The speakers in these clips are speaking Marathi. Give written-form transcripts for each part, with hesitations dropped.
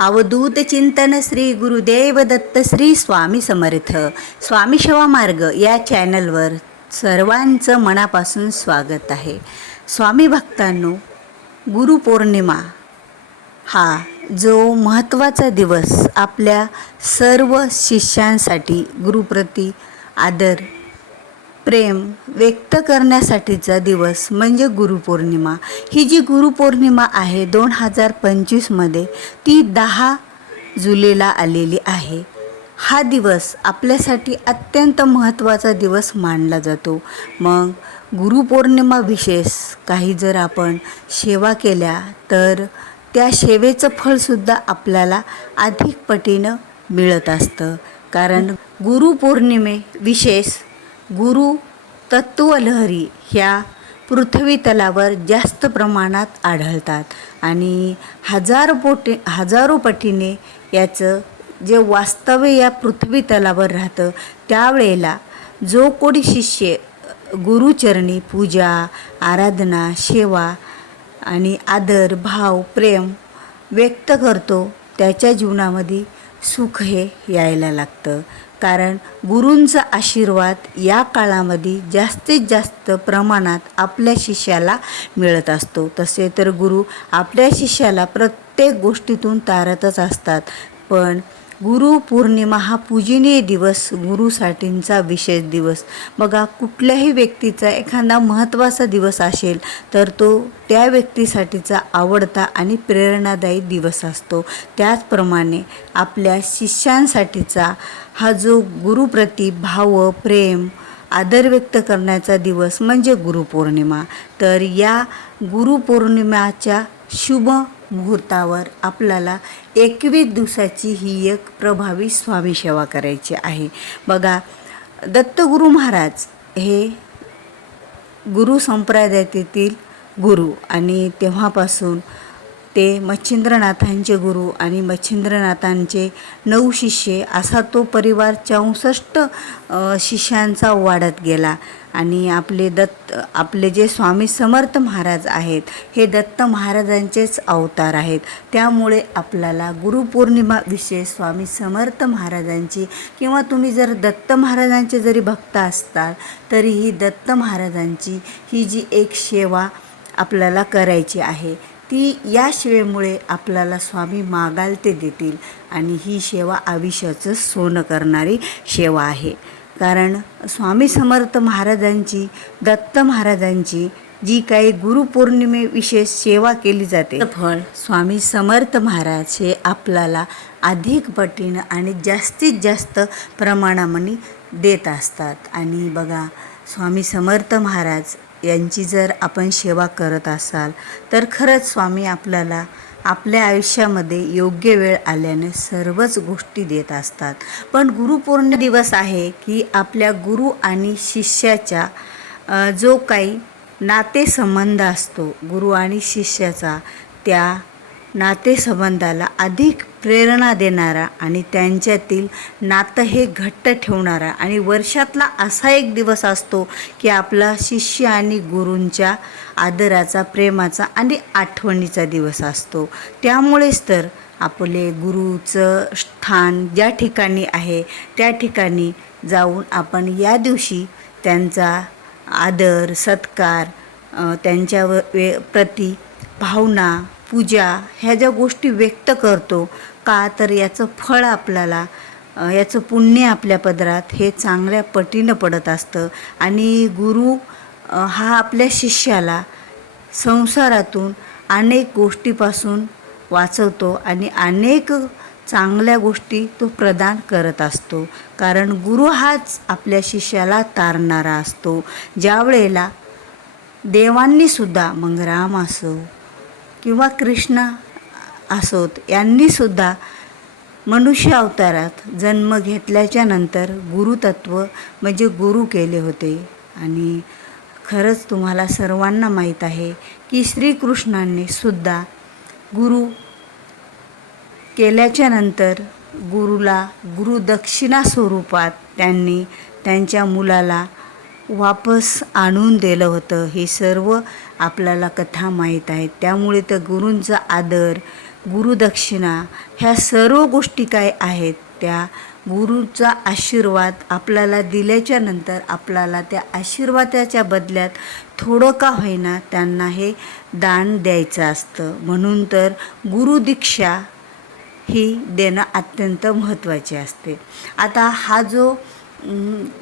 अवधूत चिंतन श्री गुरुदेव दत्त श्री स्वामी समर्थ स्वामी सेवा मार्ग या चॅनलवर सर्वांचं मनापासून स्वागत आहे. स्वामी भक्तांनो, गुरुपौर्णिमा हा जो महत्त्वाचा दिवस आपल्या सर्व शिष्यांसाठी गुरुप्रती आदर प्रेम व्यक्त करण्यासाठीचा दिवस म्हणजे गुरुपौर्णिमा. ही जी गुरुपौर्णिमा आहे 2025मध्ये ती 10 जुलैला आलेली आहे. हा दिवस आपल्यासाठी अत्यंत महत्त्वाचा दिवस मानला जातो. मग गुरुपौर्णिमा विशेष काही जर आपण सेवा केल्या तर त्या सेवेचं फळसुद्धा आपल्याला अधिक पटीनं मिळत असतं. कारण गुरुपौर्णिमे विशेष गुरु तत्वलहरी ह्या पृथ्वी तलावर जास्त प्रमाणात आढळतात आणि हजारो पटीने याचं जे वास्तव्य या पृथ्वी तलावर राहतं, त्यावेळेला जो कोणी शिष्य गुरुचरणी पूजा आराधना सेवा आणि आदर भाव प्रेम व्यक्त करतो त्याच्या जीवनामध्ये सुख हे यायला लागतं. कारण गुरूंचा आशीर्वाद या काळामध्ये जास्तीत जास्त प्रमाणात आपल्या शिष्याला मिळत असतो. तसे तर गुरु आपल्या शिष्याला प्रत्येक गोष्टीतून तारतच असतात. पण गुरुपौर्णिमा हा पूजनीय दिवस, गुरुसाठींचा विशेष दिवस. बघा, कुठल्याही व्यक्तीचा एखादा महत्त्वाचा दिवस असेल तर तो त्या व्यक्तीसाठीचा आवडता आणि प्रेरणादायी दिवस असतो. त्याचप्रमाणे आपल्या शिष्यांसाठीचा हा जो गुरुप्रती भाव प्रेम आदर व्यक्त करण्याचा दिवस म्हणजे गुरुपौर्णिमा. तर या गुरुपौर्णिमेच्या शुभ मुहूर्तावर आपल्याला 21 दिवसाची ही एक प्रभावी स्वामी सेवा करायची आहे. बघा, दत्तगुरु महाराज हे गुरु संप्रदायातील गुरु आणि तेव्हापासून ते मच्छिंद्रनाथांचे गुरु आणि मच्छिंद्रनाथांचे 9 शिष्य असा तो परिवार 64 शिष्यांचा वाढत गेला. आणि आपले जे स्वामी समर्थ महाराज आहेत हे दत्त महाराजांचेच अवतार आहेत. त्यामुळे आपल्याला गुरुपौर्णिमा विशेष स्वामी समर्थ महाराजांची किंवा तुम्ही जर दत्त महाराजांचे जरी भक्त असताल तरीही दत्त महाराजांची ही जी एक सेवा आपल्याला करायची आहे ती या सेवेमुळे आपल्याला स्वामी मागाल ते देतील. आणि ही सेवा आयुष्याचं सोनं करणारी सेवा आहे. कारण स्वामी समर्थ महाराजांची दत्त महाराजांची जी काही गुरुपौर्णिमे विशेष सेवा केली जाते फळ स्वामी समर्थ महाराज हे आपल्याला अधिक पटीनं आणि जास्तीत जास्त प्रमाणामध्ये देत असतात. आणि बघा, स्वामी समर्थ महाराज यांची जर आपण सेवा करत असाल तर खरंच स्वामी आपल्याला आपल्या आयुष्यामध्ये योग्य वेळ आल्याने सर्वच गोष्टी देत असतात. पण गुरुपौर्णिमा दिवस आहे की आपल्या गुरु आणि शिष्याच्या जो काही नातेसंबंध असतो गुरु आणि शिष्याचा, त्या नातेसंबंधाला अधिक प्रेरणा देणारा आणि त्यांच्यातील नातं हे घट्ट ठेवणारा आणि वर्षातला असा एक दिवस असतो की आपला शिष्य आणि गुरूंच्या आदराचा प्रेमाचा आणि आठवणीचा दिवस असतो. त्यामुळेच तर आपले गुरुचं स्थान ज्या ठिकाणी आहे त्या ठिकाणी जाऊन आपण या दिवशी त्यांचा आदर सत्कार त्यांच्या प्रती भावना पूजा ह्या ज्या गोष्टी व्यक्त करतो का, तर याचं फळ आपल्याला याचं पुण्य आपल्या पदरात हे चांगल्या पटीनं पडत असतं. आणि गुरु हा आपल्या शिष्याला संसारातून अनेक गोष्टीपासून वाचवतो आणि अनेक चांगल्या गोष्टी तो प्रदान करत असतो. कारण गुरु हाच आपल्या शिष्याला तारणारा असतो. ज्या वेळेला देवांनीसुद्धा, मग राम असो किंवा कृष्ण असोत, यांनीसुद्धा मनुष्य अवतारात जन्म घेतल्याच्या नंतर गुरुतत्व म्हणजे गुरु केले होते. आणि खरंच तुम्हाला सर्वांना माहीत आहे की श्रीकृष्णांनी सुद्धा गुरु केल्याच्या नंतर गुरुला गुरुदक्षिणा स्वरूपात त्यांनी त्यांच्या मुलाला वापस आणून दिलं होतं. हे सर्व आपल्याला कथा माहीत आहेत. त्यामुळे तर गुरूंचा आदर गुरुदक्षिणा ह्या सर्व गोष्टी काय आहेत, त्या गुरुचा आशीर्वाद आपल्याला दिल्याच्या नंतर आपल्याला त्या आशीर्वादाच्या बदल्यात थोडं का होईना त्यांना हे दान द्यायचं असतं. म्हणून तर गुरुदीक्षा ही देणं अत्यंत महत्त्वाचे असते. आता हा जो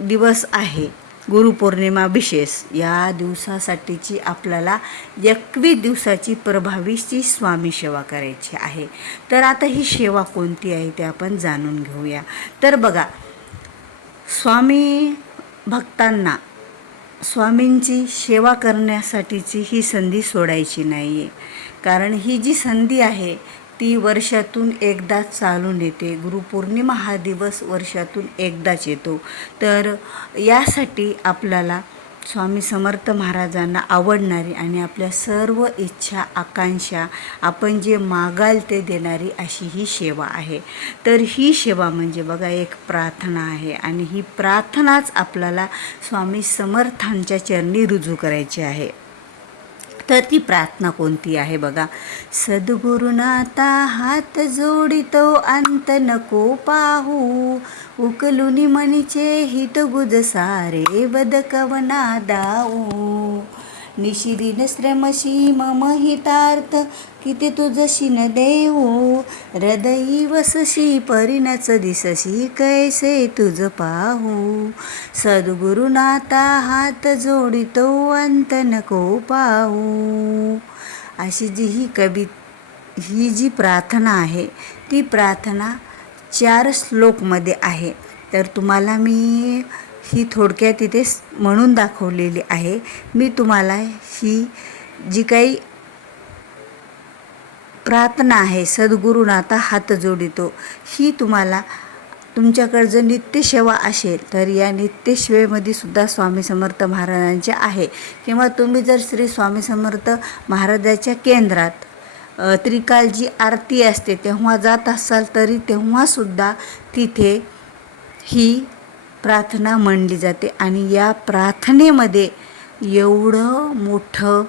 दिवस आहे गुरुपौर्णिमा विशेष, या दिवसासाठीची आपल्याला 21 दिवसाची प्रभावीची स्वामी सेवा करायची आहे. तर आता ही सेवा कोणती आहे ते आपण जाणून घेऊया. तर बघा, स्वामी भक्तांना स्वामींची सेवा करण्यासाठीची ही संधी सोडायची नाही आहे. कारण ही जी संधी आहे ती वर्षातून एकदाच चालून येते. गुरुपौर्णिमा हा दिवस वर्षातून एकदाच येतो. तर यासाठी आपल्याला स्वामी समर्थ महाराजांना आवडणारी आणि आपल्या सर्व इच्छा आकांक्षा आपण जे मागाल ते देणारी अशी ही सेवा आहे. तर ही सेवा म्हणजे बघा एक प्रार्थना आहे आणि ही प्रार्थनाच आपल्याला स्वामी समर्थांच्या चरणी रुजू करायची आहे. तर ती प्रार्थना कोणती आहे बघा. सद्गुरुनाथा हात जोडितो अंत नको पाहू, उकलुनी मनीचे हित गुज सारे बदकवना दाऊ. निशिदिन श्रमशी मम हितार्थ किती तुझशी न देऊ, हृदयी वसशी परिणच दिसशी कैसे तुझ पाहू. सद्गुरुनाथा हात जोडितो अंत नको पाहू. अशी जी ही जी प्रार्थना आहे ती प्रार्थना 4 श्लोकमध्ये आहे. तर तुम्हाला मी ही थोडक्यात इथे म्हणून दाखवलेली आहे. मी तुम्हाला ही जी काही प्रार्थना आहे सद्गुरुनाथा हात जोडितो, ही तुम्हाला तुमच्याकडे जर नित्यसेवा असेल तर या नित्यसेवेमध्ये सुद्धा स्वामी समर्थ महाराजांचे आहे. किंवा तुम्ही जर श्री स्वामी समर्थ महाराजाच्या केंद्रात त्रिकाल जी आरती असते तेव्हा जात असाल तरी तेव्हासुद्धा तिथे ही प्रार्थना म्हणली जाते. आणि या प्रार्थनेमध्ये एवढं मोठं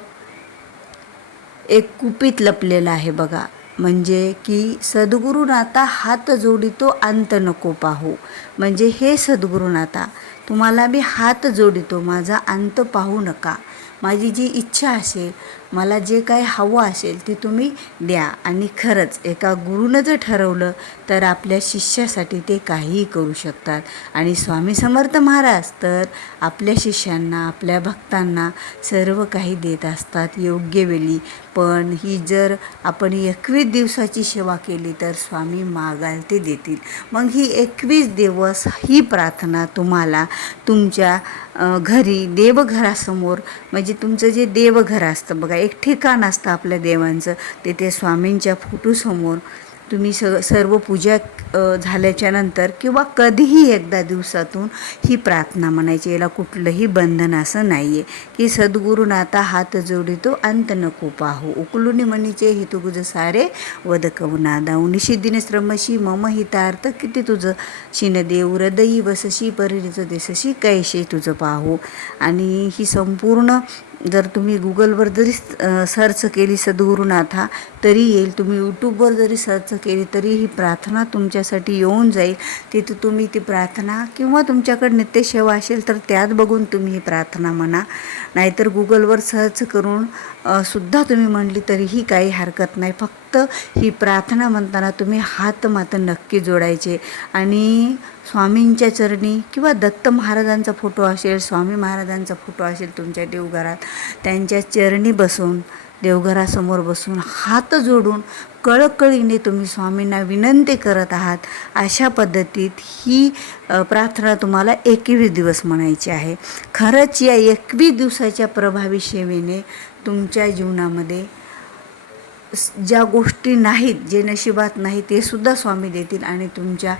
एक कुपीत लपलेलं आहे बघा. म्हणजे की सद्गुरुनाथा हात जोडितो अंत नको पाहू. म्हणजे हे सद्गुरुनाथा, तुम्हाला मी हात जोडितो, माझा अंत पाहू नका. माझी जी इच्छा असेल, मला जे काही हवं असेल ते तुम्ही द्या. आणि खरंच एका गुरुनं जर ठरवलं तर आपल्या शिष्यासाठी ते काहीही करू शकतात. आणि स्वामी समर्थ महाराज तर आपल्या शिष्यांना, आपल्या भक्तांना सर्व काही देत असतात योग्य वेळी. पण ही जर आपण 21 दिवसाची सेवा केली तर स्वामी मागाल ते देतील. मग ही 21 दिवस ही प्रार्थना तुम्हाला तुमच्या घरी देवघरासमोर, म्हणजे तुमचं जे देवघर असतं बघा, एक ठिकाण असतं आपल्या देवांचं, तिथे स्वामींच्या फोटोसमोर तुम्ही सर्व पूजा झाल्याच्या नंतर किंवा कधीही एकदा दिवसातून ही प्रार्थना म्हणायची. याला कुठलंही बंधन असं नाही आहे की सद्गुरुनाथा हात जोडितो अंत नको पाहू, उकलुनी मनीचे हितगुज सारे वदकवना दाऊ. निशिदिन श्रमशी मम हितार्थ किती तुझं शिन देऊ, हृदयी वसशी परिणित देसशी कैसे तुझं पाहू. आणि ही संपूर्ण जर तुम्ही गुगलवर जरी सर्च केली सद्गुरुनाथा तरी येईल. तुम्ही यूट्यूबवर जरी सर्च केली तरी ही प्रार्थना तुमच्यासाठी येऊन जाईल. तिथे तुम्ही ती प्रार्थना किंवा तुमच्याकडे नित्यसेवा असेल तर त्यात बघून तुम्ही ही प्रार्थना म्हणा. नाहीतर गुगलवर सर्च करून सुद्धा तुम्ही म्हणली तरीही काही हरकत नाही. फक्त ही प्रार्थना म्हणताना तुम्ही हात मात्र नक्की जोडायचे आणि स्वामींच्या चरणी किंवा दत्त महाराजांचा फोटो असेल, स्वामी महाराजांचा फोटो असेल तुमच्या देवघरात, त्यांच्या चरणी बसून, देवघरासमोर बसून हात जोडून कळकळीने तुम्ही स्वामींना विनंती करत आहात. अशा पद्धतीत ही प्रार्थना तुम्हाला 21 दिवस म्हणायची आहे. खरंच या 21 दिवसाच्या प्रभावी सेवेने तुमच्या जीवनामध्ये ज्या गोष्टी नाहीत, जे नशिबात नाही ते सुद्धा स्वामी देतील आणि तुमच्या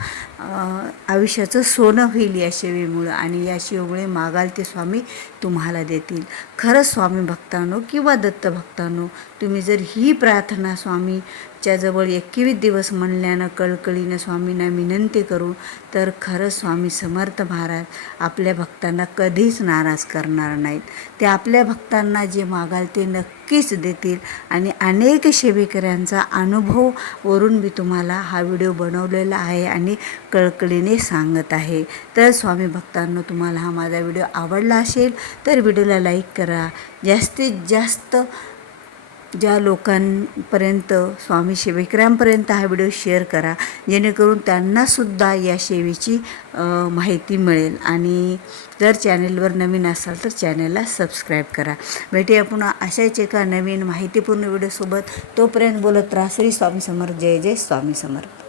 आयुष्याचं सोनं होईल या सेवेमुळं. आणि या सेवेमुळे मागाल ते स्वामी तुम्हाला देतील. खरंच स्वामी भक्तांनो किंवा दत्त भक्तांनो, तुम्ही जर ही प्रार्थना स्वामी आजच्याजवळ 21 दिवस म्हणल्यानं कळकळीनं स्वामींना विनंती करू तर खरंच स्वामी समर्थ महाराज आपल्या भक्तांना कधीच नाराज करणार नाहीत. ते आपल्या भक्तांना जे मागाल ते नक्कीच देतील. आणि अनेक सेवेकऱ्यांचा अनुभव वरून मी तुम्हाला हा व्हिडिओ बनवलेला आहे आणि कळकळीने सांगत आहे. तर स्वामी भक्तांनो, तुम्हाला हा माझा व्हिडिओ आवडला असेल तर व्हिडिओला लाईक करा. जास्तीत जास्त ज्या लोकांपर्यंत, स्वामी सेवेकऱ्यांपर्यंत हा व्हिडिओ शेअर करा, जेणेकरून त्यांनासुद्धा या सेवेची माहिती मिळेल. आणि जर चॅनेलवर नवीन असाल तर चॅनेलला सबस्क्राईब करा. भेटूया पुन्हा अशाच एका नवीन माहितीपूर्ण व्हिडिओसोबत. तोपर्यंत बोलत राहा श्री स्वामी समर्थ. जय जय स्वामी समर्थ.